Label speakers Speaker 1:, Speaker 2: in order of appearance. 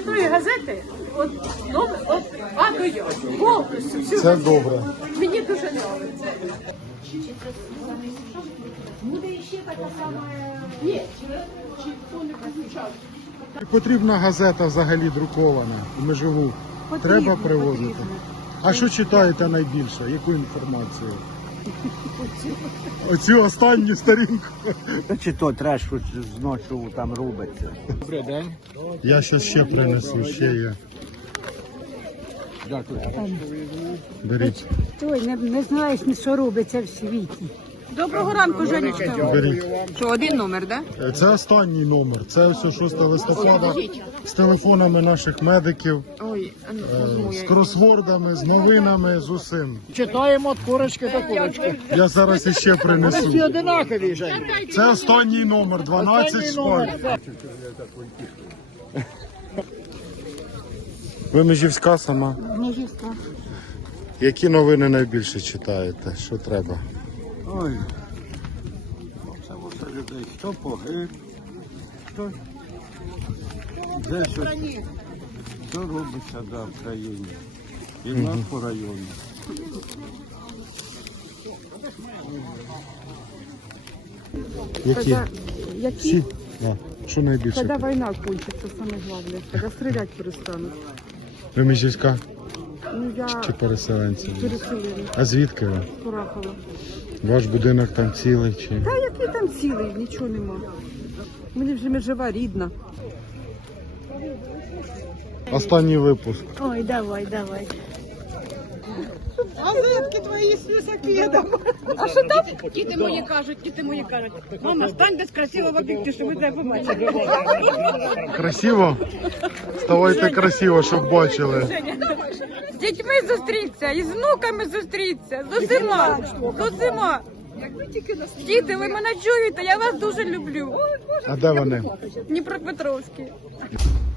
Speaker 1: читаю газети, от А до Я. Повністю. всю
Speaker 2: Це
Speaker 1: газету.
Speaker 2: добре.
Speaker 1: Мені дуже подобається.
Speaker 3: Буде ще така сама.
Speaker 1: Ні, чи хто не посвячав.
Speaker 2: Потрібна газета взагалі друкована в Межигу. Треба привозити. А що читаєте найбільше? Яку інформацію? Оцю останню сторінку.
Speaker 4: Чи то треш, що зночі там робиться.
Speaker 2: Добрий день. Я ще принесу, ще є.
Speaker 4: Дякую.
Speaker 2: Беріть.
Speaker 3: Ой, не знаєш, що робиться в світі.
Speaker 1: Доброго ранку, Женечка.
Speaker 2: Беріть.
Speaker 1: Що, один номер, так?
Speaker 2: Це останній номер. Це все 6 листопада з телефонами наших медиків,
Speaker 1: Ой,
Speaker 2: з кросвордами, з новинами, з усім.
Speaker 5: Читаємо від курочки до курочки.
Speaker 2: Я зараз іще
Speaker 5: Всі
Speaker 2: принесу.
Speaker 5: одинакові, Жень.
Speaker 2: Це останній номер, 12 шпаль. Ви Межівська сама?
Speaker 3: Межівська.
Speaker 2: Які новини найбільше читаєте? Що треба?
Speaker 4: Ой. Це все людей. Хто погиб, хто де що робиться в країні. І в нас по районі.
Speaker 2: Які?
Speaker 3: Які?
Speaker 2: Всі? Да. Що найбільше?
Speaker 3: Когда война кончится, самое главное. Когда стрелять перестанут.
Speaker 2: Ви Межівська
Speaker 3: Ну, я
Speaker 2: чи переселенці?
Speaker 3: переселена.
Speaker 2: А звідки ви?
Speaker 3: з Курахова.
Speaker 2: Ваш будинок там цілий чи?
Speaker 3: Та який там цілий, нічого нема. Мені вже межова рідна.
Speaker 2: Останній випуск.
Speaker 3: Ой, давай, давай.
Speaker 1: Діти мої кажуть, мама, стань десь красиво в об'єкті, щоб ви тебе побачили.
Speaker 2: Красиво? Ставайте красиво, щоб бачили.
Speaker 1: З дітьми зустріться, і з внуками зустріться, з усіма, з усіма. Діти, ви мене чуєте, я вас дуже люблю.
Speaker 2: А де вони?
Speaker 1: Дніпропетровський.